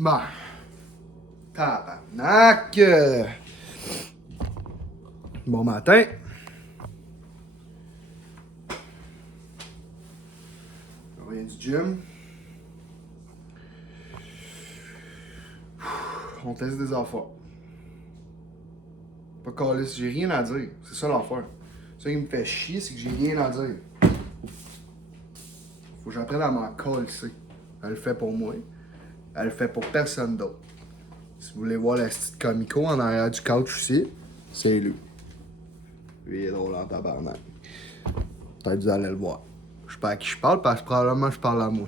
Bon. Tabarnak! Bon matin. On revient du gym. On teste des affaires. Pas calisse, j'ai rien à dire. C'est ça l'affaire. Ça qui me fait chier, c'est que j'ai rien à dire. Faut que j'apprenne à m'en coller. Elle le fait pour moi. Elle le fait pour personne d'autre. Si vous voulez voir la petite comico en arrière du couch aussi, c'est lui. Lui il est drôle en tabarnak. Peut-être que vous allez le voir. Je sais pas à qui je parle, parce que probablement je parle à moi.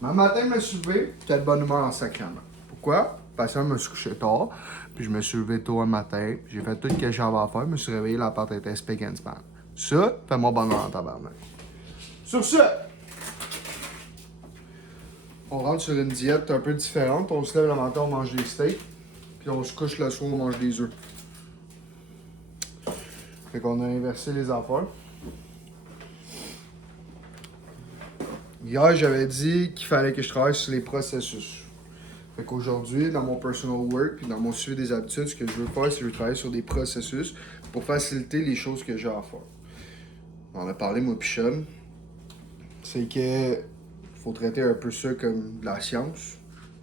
Mais un matin, je me suis levé, j'étais de bonne humeur en sacrement. Pourquoi? Parce que je me suis couché tard, puis je me suis levé tôt un matin, puis j'ai fait tout ce que j'avais à faire, je me suis réveillé, la porte était spick and span. Ça, fait mon bonheur en tabarnak. Sur ce, on rentre sur une diète un peu différente. On se lève le matin, on mange des steaks, puis on se couche le soir, on mange des œufs. Fait qu'on a inversé les affaires. Hier, j'avais dit qu'il fallait que je travaille sur les processus. Fait qu'aujourd'hui, dans mon personal work puis dans mon suivi des habitudes, ce que je veux faire, c'est que je veux travailler sur des processus pour faciliter les choses que j'ai à faire. On en a parlé, moi, puis Sean. C'est que faut traiter un peu ça comme de la science.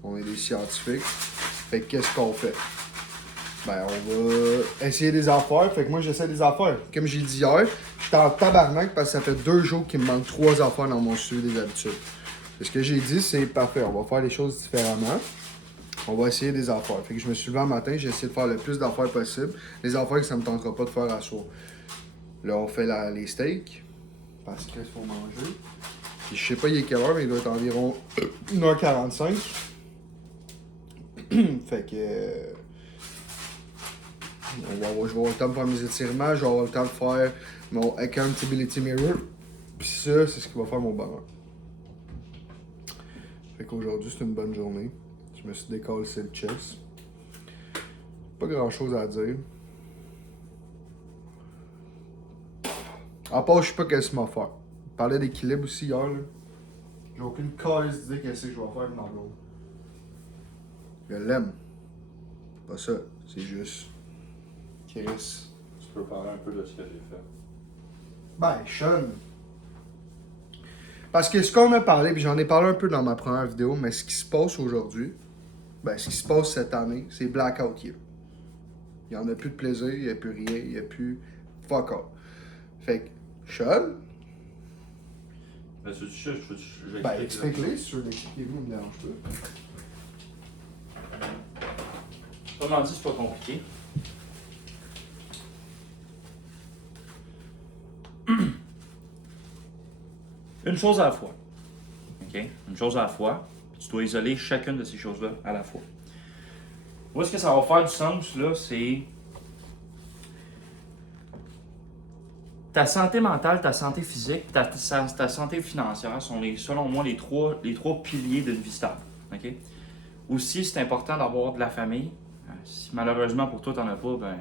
On est des scientifiques. Fait que qu'est-ce qu'on fait? Ben, on va essayer des affaires. Fait que moi, j'essaie des affaires. Comme j'ai dit hier, j'étais en tabarnak parce que ça fait 2 jours qu'il me manque 3 affaires dans mon suivi des habitudes. Et ce que j'ai dit, c'est parfait. On va faire les choses différemment. On va essayer des affaires. Fait que je me suis levé un matin, j'ai essayé de faire le plus d'affaires possible. Les affaires que ça me tentera pas de faire à soir. Là, on fait les steaks. Parce qu'il faut manger. Puis je sais pas il est quelle heure, mais il doit être environ 1h45. Fait que... je vais avoir le temps de faire mes étirements, je vais avoir le temps de faire mon accountability mirror. Puis ça, c'est ce qui va faire mon bonheur. Fait qu'aujourd'hui, c'est une bonne journée. Je me suis décalé le chest. Pas grand chose à dire. À part, je sais pas qu'est-ce que je vais faire. Je parlais d'équilibre aussi hier. Là. J'ai aucune calice d'idée qu'est-ce que je vais faire avec ma blonde. Je l'aime. Pas ça. C'est juste. Chris. Tu peux parler un peu de ce que j'ai fait. Ben, Sean. Parce que ce qu'on a parlé, puis j'en ai parlé un peu dans ma première vidéo, mais ce qui se passe aujourd'hui, ben, ce qui se passe cette année, c'est blackout year. Il n'y en a plus de plaisir, il n'y a plus rien, il n'y a plus fuck all. Fait que, Sean, Mais je ben, explique-les, si tu veux l'expliquer, moi, me dérange pas. Autrement dit, c'est pas compliqué. Une chose à la fois. OK? Une chose à la fois. Puis tu dois isoler chacune de ces choses-là à la fois. Où est-ce que ça va faire du sens, là, c'est ta santé mentale, ta santé physique, ta santé financière sont, selon moi, les trois piliers d'une vie stable. OK? Aussi, c'est important d'avoir de la famille. Si malheureusement pour toi, tu n'en as pas, ben,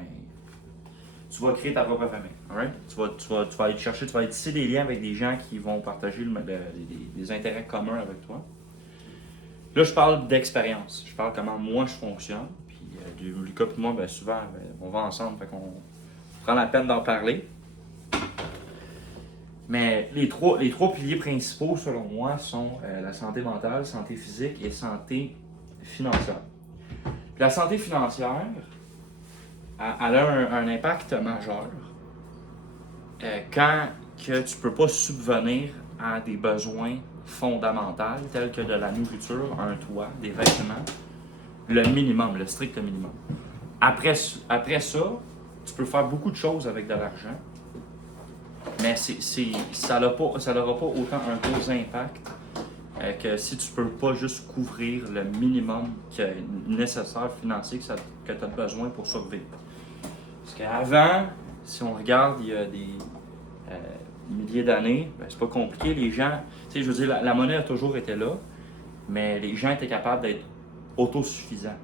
tu vas créer ta propre famille. Alright? Tu vas aller chercher, tu vas aller tisser des liens avec des gens qui vont partager des intérêts communs avec toi. Là, je parle d'expérience. Je parle comment moi je fonctionne. Puis Lucas et moi, ben, souvent, ben, on va ensemble. Fait qu'on prend la peine d'en parler. Mais les trois piliers principaux, selon moi, sont la santé mentale, santé physique et santé financière. Puis la santé financière, elle a un impact majeur quand que tu ne peux pas subvenir à des besoins fondamentaux tels que de la nourriture, un toit, des vêtements, le minimum, le strict minimum. Après ça, tu peux faire beaucoup de choses avec de l'argent, mais ça n'aura pas autant un gros impact que si tu ne peux pas juste couvrir le minimum nécessaire financier que tu as besoin pour survivre. Parce qu'avant, si on regarde, il y a des milliers d'années, ben, c'est pas compliqué. Les gens, tu sais, je veux dire, la monnaie a toujours été là, mais les gens étaient capables d'être autosuffisants.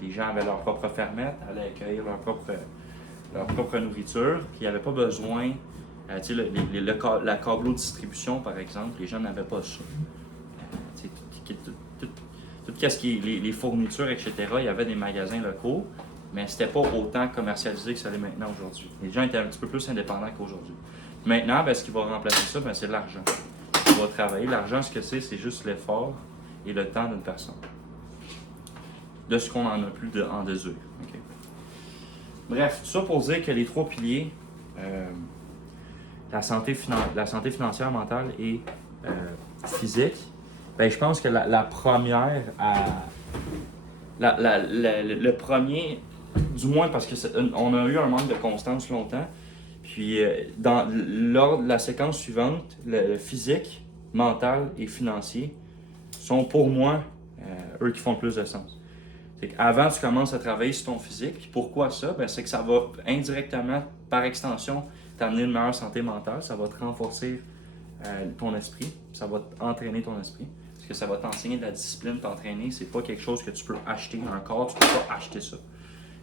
Les gens avaient leur propre fermette, allaient accueillir leur propre nourriture, puis ils n'avaient pas besoin, tu sais, la câbleau distribution, par exemple, les gens n'avaient pas ça. Tu sais, tout tout ce qui est les fournitures, etc., il y avait des magasins locaux, mais c'était pas autant commercialisé que ça l'est maintenant aujourd'hui. Les gens étaient un petit peu plus indépendants qu'aujourd'hui. Maintenant, ce qui va remplacer ça, c'est l'argent. On va travailler. L'argent, ce que c'est juste l'effort et le temps d'une personne. De ce qu'on en a plus en désir. Okay? Bref, tout ça pour dire que les 3 piliers, la santé financière, mentale et physique, je pense que la première le premier, du moins parce qu'on a eu un manque de constance longtemps, puis lors de la séquence suivante, le physique, mental et financier sont pour moi eux qui font le plus de sens. Avant, tu commences à travailler sur ton physique. Puis pourquoi ça? C'est que ça va indirectement, par extension, t'amener une meilleure santé mentale. Ça va te renforcer ton esprit. Ça va entraîner ton esprit. Parce que ça va t'enseigner de la discipline, t'entraîner. C'est pas quelque chose que tu peux acheter. Un corps, tu peux pas acheter ça.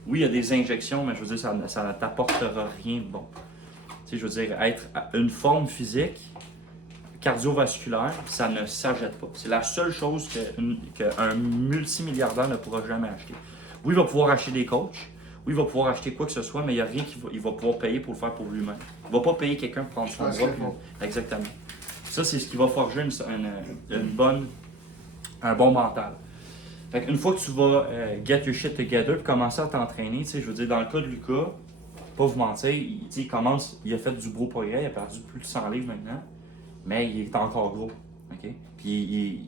Oui, il y a des injections, mais je veux dire, ça ne t'apportera rien de bon. Tu sais, je veux dire, être une forme physique, cardiovasculaire, ça ne s'achète pas. C'est la seule chose qu'un multimilliardaire ne pourra jamais acheter. Oui, il va pouvoir acheter des coachs. Oui, il va pouvoir acheter quoi que ce soit, mais il n'y a rien qu'il va pouvoir payer pour le faire pour lui-même. Il ne va pas payer quelqu'un pour prendre son droit. Exactement. Ça, c'est ce qui va forger un bon mental. Fait une fois que tu vas get your shit together et commencer à t'entraîner, je veux dire, dans le cas de Lucas, pas vous mentir, il a fait du gros progrès, il a perdu plus de 100 livres maintenant. Mais il est encore gros. Okay? Puis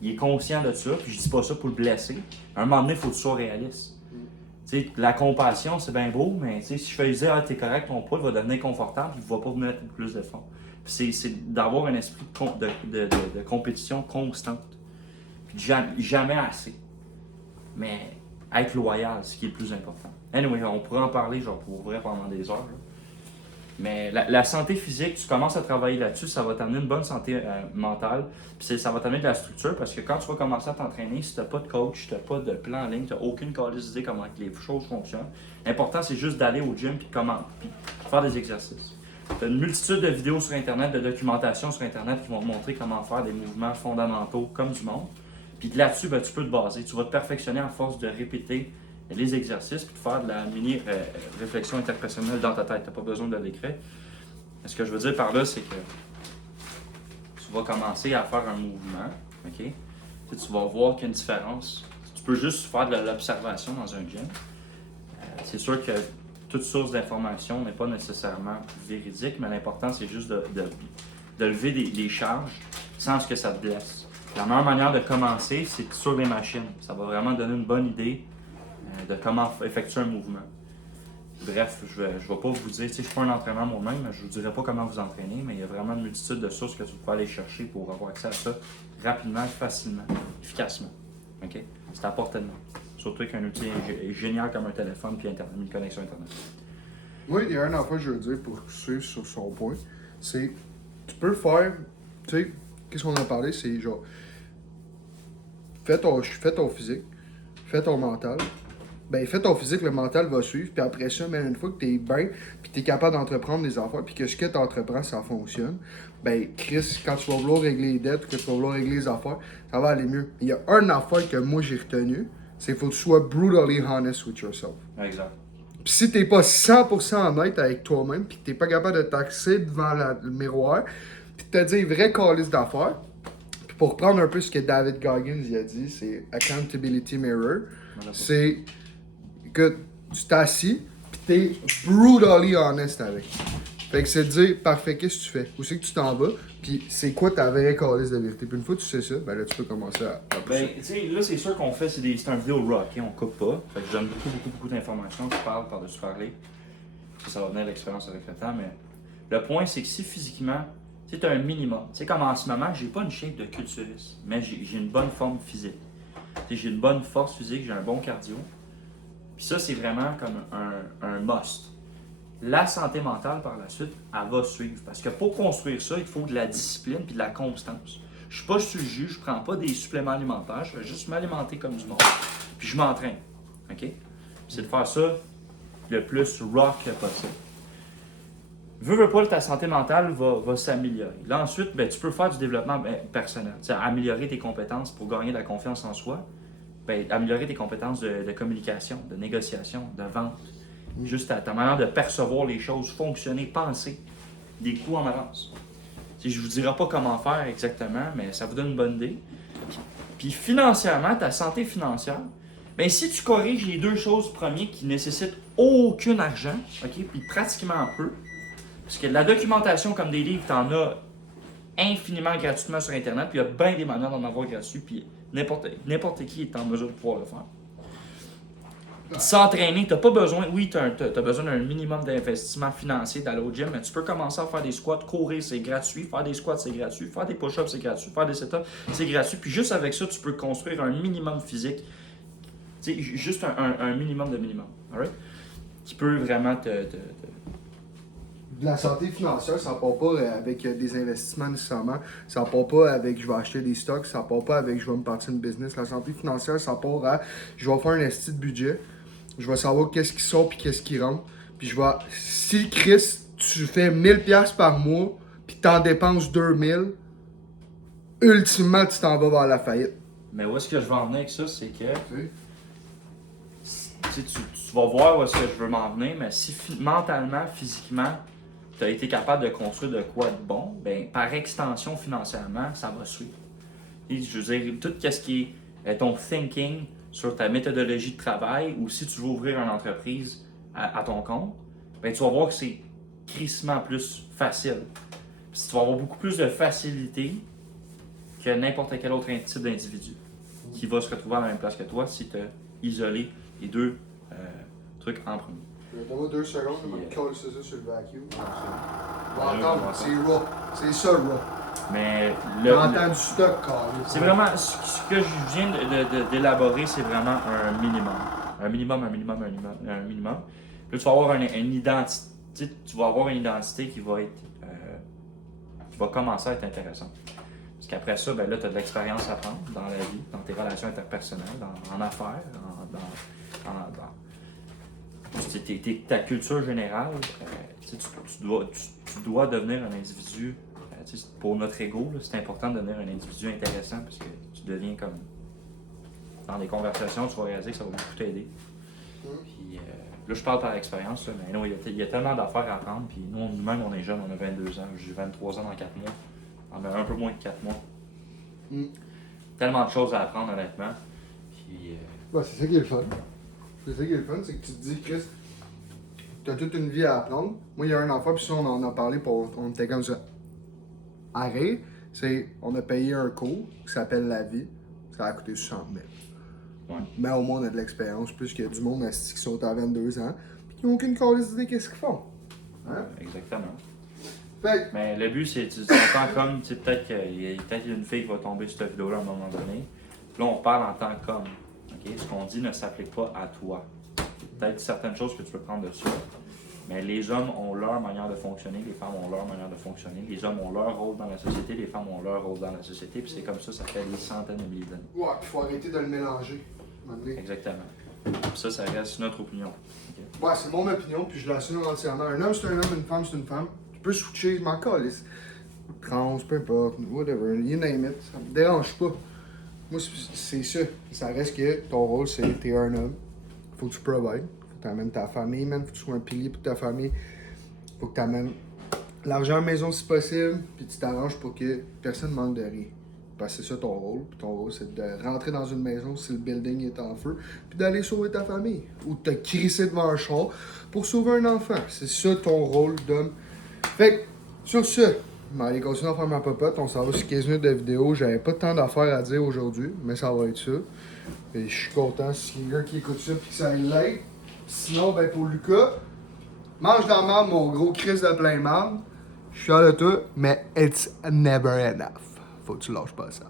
il est conscient de ça. Puis je dis pas ça pour le blesser. À un moment donné, il faut que tu sois réaliste. La compassion, c'est bien beau, mais si je fais dire t'es correct, ton poids va devenir confortable, il ne va pas venir mettre plus d'efforts. C'est d'avoir un esprit de compétition constante. Puis jamais assez. Mais être loyal, c'est ce qui est le plus important. Anyway, on pourrait en parler pour vrai pendant des heures. Là. Mais la santé physique, tu commences à travailler là-dessus, ça va t'amener une bonne santé mentale, puis ça va t'amener de la structure parce que quand tu vas commencer à t'entraîner, si tu n'as pas de coach, tu n'as pas de plan en ligne, tu n'as aucune calice d'idée comment les choses fonctionnent, l'important c'est juste d'aller au gym puis faire des exercices. Tu as une multitude de vidéos sur Internet, de documentation sur Internet qui vont te montrer comment faire des mouvements fondamentaux comme du monde. Puis là-dessus, tu peux te baser, tu vas te perfectionner à force de répéter les exercices, puis de faire de la mini-réflexion interpersonnelle dans ta tête. Tu n'as pas besoin de l'écrire. Ce que je veux dire par là, c'est que tu vas commencer à faire un mouvement, OK? Tu vas voir qu'il y a une différence. Tu peux juste faire de l'observation dans un gym. C'est sûr que toute source d'information n'est pas nécessairement véridique, mais l'important, c'est juste de lever des charges sans que ça te blesse. La meilleure manière de commencer, c'est sur les machines. Ça va vraiment donner une bonne idée de comment effectuer un mouvement. Bref, je vais pas vous dire, je ne suis pas un entraîneur moi-même, mais je ne vous dirai pas comment vous entraîner, mais il y a vraiment une multitude de sources que tu peux aller chercher pour avoir accès à ça rapidement, facilement, efficacement. Okay? C'est à portée de main. Surtout avec un outil génial comme un téléphone et une connexion Internet. Oui, il y a un affaire que je veux dire pour suivre sur son point, c'est tu peux faire, tu sais, qu'est-ce qu'on a parlé, c'est genre, fais ton physique, fais ton mental. Fais ton physique, le mental va suivre, puis après ça, une fois que tu es bien, puis tu es capable d'entreprendre des affaires, puis que ce que tu entreprends, ça fonctionne, Chris, quand tu vas vouloir régler les dettes, ou que tu vas vouloir régler les affaires, ça va aller mieux. Il y a une affaire que moi j'ai retenu, c'est qu'il faut que tu sois brutally honest with yourself. Exact. Puis si t'es pas 100% honnête avec toi-même, puis que t'es pas capable de t'axer devant le miroir, puis de te dire vrai calice d'affaires, puis pour reprendre un peu ce que David Goggins a dit, c'est accountability mirror, c'est que tu t'assis, puis t'es brutally honest avec. Fait que c'est de dire, parfait, qu'est-ce que tu fais? Où c'est que tu t'en vas? Puis c'est quoi ta vraie calice de vérité? Puis une fois que tu sais ça, là, tu peux commencer à tu sais, là, c'est sûr qu'on fait, c'est un vidéo rock, on coupe pas. Fait que je donne beaucoup d'informations, je parle par-dessus parler. Ça va venir l'expérience avec le temps, mais le point, c'est que si physiquement, tu as un minimum. Tu sais, comme en ce moment, j'ai pas une shape de culturiste, mais j'ai une bonne forme physique. J'ai une bonne force physique, j'ai un bon cardio. Puis ça, c'est vraiment comme un must. La santé mentale, par la suite, elle va suivre. Parce que pour construire ça, il faut de la discipline et de la constance. Je suis pas sur le jus, je prends pas des suppléments alimentaires, je vais juste m'alimenter comme du monde. Puis je m'entraîne. OK? C'est de faire ça le plus rock possible. veux pas, ta santé mentale va s'améliorer. Là, ensuite, ben, tu peux faire du développement personnel. Améliorer tes compétences pour gagner de la confiance en soi. Ben, améliorer tes compétences de communication, de négociation, de vente. Juste ta manière de percevoir les choses, fonctionner, penser. Des coups en avance. Je ne vous dirai pas comment faire exactement, mais ça vous donne une bonne idée. Puis financièrement, ta santé financière, ben, si tu corriges les deux choses premières qui nécessitent aucun argent, okay, puis pratiquement peu, parce que la documentation comme des livres, tu en as infiniment gratuitement sur Internet, puis il y a bien des manières d'en avoir gratuit, puis n'importe qui est en mesure de pouvoir le faire. S'entraîner, tu n'as pas besoin, oui, tu as besoin d'un minimum d'investissement financier d'aller au gym, mais tu peux commencer à faire des squats, courir, c'est gratuit, faire des squats, c'est gratuit, faire des push-ups, c'est gratuit, faire des sit-ups, c'est gratuit, puis juste avec ça, tu peux construire un minimum physique, juste un minimum de minimum, alright? Qui peut vraiment La santé financière, ça part pas avec des investissements nécessairement. Ça part pas avec je vais acheter des stocks. Ça part pas avec je vais me partir une business. La santé financière, ça part à je vais faire un esti de budget. Je vais savoir qu'est-ce qui sort puis qu'est-ce qui rentre. Puis je vais. Si Chris, tu fais 1000$ par mois puis t'en dépenses 2000, ultimement tu t'en vas vers la faillite. Mais où est-ce que je vais en venir avec ça, c'est que tu vas voir où est-ce que je veux m'en venir, mais si mentalement, physiquement, tu as été capable de construire de quoi de bon, ben par extension, financièrement, ça va suivre. Et je veux dire, tout ce qui est ton thinking sur ta méthodologie de travail, ou si tu veux ouvrir une entreprise à ton compte, ben tu vas voir que c'est crissement plus facile. Puis tu vas avoir beaucoup plus de facilité que n'importe quel autre type d'individu qui va se retrouver à la même place que toi si tu as isolé les deux trucs en premier. Donne-moi 2 secondes, je vais me coller ça sur le vacuum. C'est raw. C'est ça, raw. Mais T'entends du stock, carré. c'est vraiment ce que je viens d'élaborer, c'est vraiment un minimum. Un minimum. Là, tu vas avoir une identité, qui va être qui va commencer à être intéressante. Parce qu'après ça, ben là, tu as de l'expérience à prendre dans la vie, dans tes relations interpersonnelles, en affaires, ta culture générale. Tu dois devenir un individu. Pour notre ego, là, c'est important de devenir un individu intéressant parce que tu deviens comme. Dans les conversations, tu vas réaliser que ça va beaucoup t'aider. Puis là, je parle par expérience, mais non, il y a tellement d'affaires à apprendre. Puis nous-mêmes, on est jeunes, on a 22 ans. J'ai 23 ans dans 4 mois. On a un peu moins de 4 mois. Tellement de choses à apprendre, honnêtement. Puis. C'est ça qui est le fun. C'est ça qui est le fun, c'est que tu te dis, Chris, t'as toute une vie à apprendre. Moi, il y a un enfant, puis ça, on en a parlé, on était comme ça. Arrête, on a payé un cours qui s'appelle La Vie. Ça a coûté 60 000. Ouais. Mais au moins, on a de l'expérience, plus qu'il y a du monde qui sont à 22 ans, puis qui n'ont aucune calice d'idée qu'est-ce qu'ils font. Hein? Exactement. Fait Mais le but, c'est tu t'entends comme, peut-être qu'il y a une fille qui va tomber sur cette vidéo-là à un moment donné. Là, on parle en tant qu'homme. Okay? Ce qu'on dit ne s'applique pas à toi. Peut-être certaines choses que tu peux prendre dessus. Mais les hommes ont leur manière de fonctionner, les femmes ont leur manière de fonctionner. Les hommes ont leur rôle dans la société, les femmes ont leur rôle dans la société. Puis c'est comme ça fait des centaines de milliers d'années. Ouais, puis il faut arrêter de le mélanger. Exactement. Ça reste notre opinion. Okay? Ouais, c'est mon opinion, puis je l'assume entièrement. Un homme, c'est un homme, une femme, c'est une femme. Tu peux switcher, je m'en calisse. Trans, peu importe, whatever, you name it. Ça me dérange pas. Moi, c'est ça. Ça reste que ton rôle, c'est t'es un homme. Faut que tu provides. Faut que tu amènes ta famille, man. Faut que tu sois un pilier pour ta famille. Faut que tu amènes l'argent à la maison si possible. Puis tu t'arranges pour que personne ne manque de rien. Parce que c'est ça ton rôle. Puis ton rôle, c'est de rentrer dans une maison si le building est en feu. Puis d'aller sauver ta famille. Ou de te crisser devant un char pour sauver un enfant. C'est ça ton rôle d'homme. Fait que, sur ce, allez continuer à faire ma popote. On s'en va sur 15 minutes de vidéo. J'avais pas tant d'affaires à dire aujourd'hui, mais ça va être ça. Et je suis content si quelqu'un qui écoute ça et que ça aille like. Sinon, ben pour Lucas, mange dans la marde, mon gros Chris de plein marde. Je suis fier de toi, mais it's never enough. Faut que tu lâches pas ça.